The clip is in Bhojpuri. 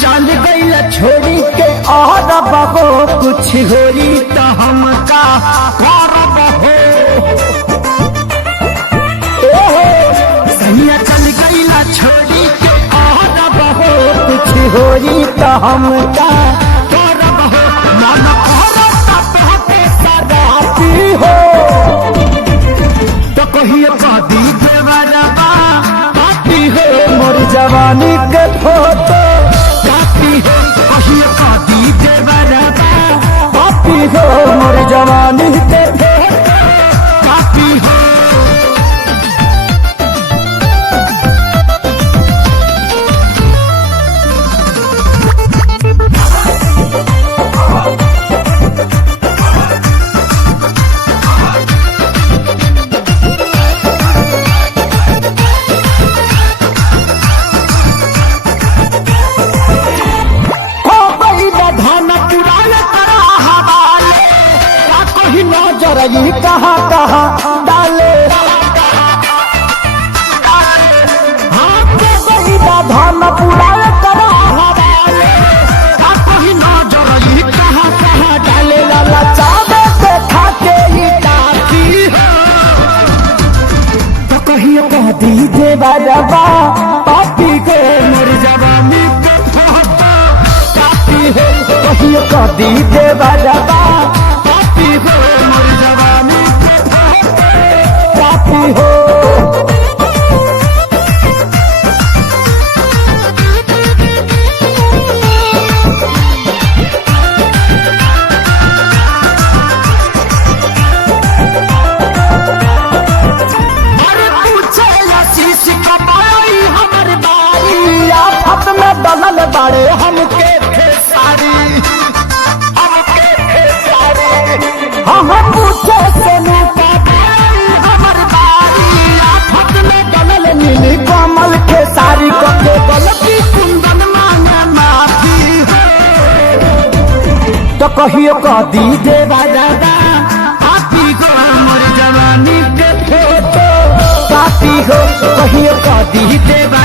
चल गई छोड़ी के और बहो कुछ होरी तो हमका करब हो। सैया चल गई छोड़ी के और बहो कुछ होरी तो हमका करब हो। मन करते सदाती हो तो कहिए कदी देवरबा काटी हो मोर जवानी के फोटो काटी हो। कहिए कदी देवरबा काटी हो मोर जवानी के फोटो काटी हो। नजर कहाँ कहाँ डाले धान पुराए करा हवाले नजर कहाँ कहाँ डाले लाला चावे से खाके ही काटी हो तो कहिए कह दीजे बाबा पापी को मोर जवानी काटी हो। कहिए कह दीजे बाबा पापी हो मोर जवानी काटी हो। दलल बाड़े हमके खेसारी हम पूछे से हमर बारी आफत में दलल नीली कमल खेसारी के गलती कुंदन मांगे माफी तो कहिए कदी देवा दादा आपी को मोर जवानी के फोटो काटी हो। कहिए कदी देवा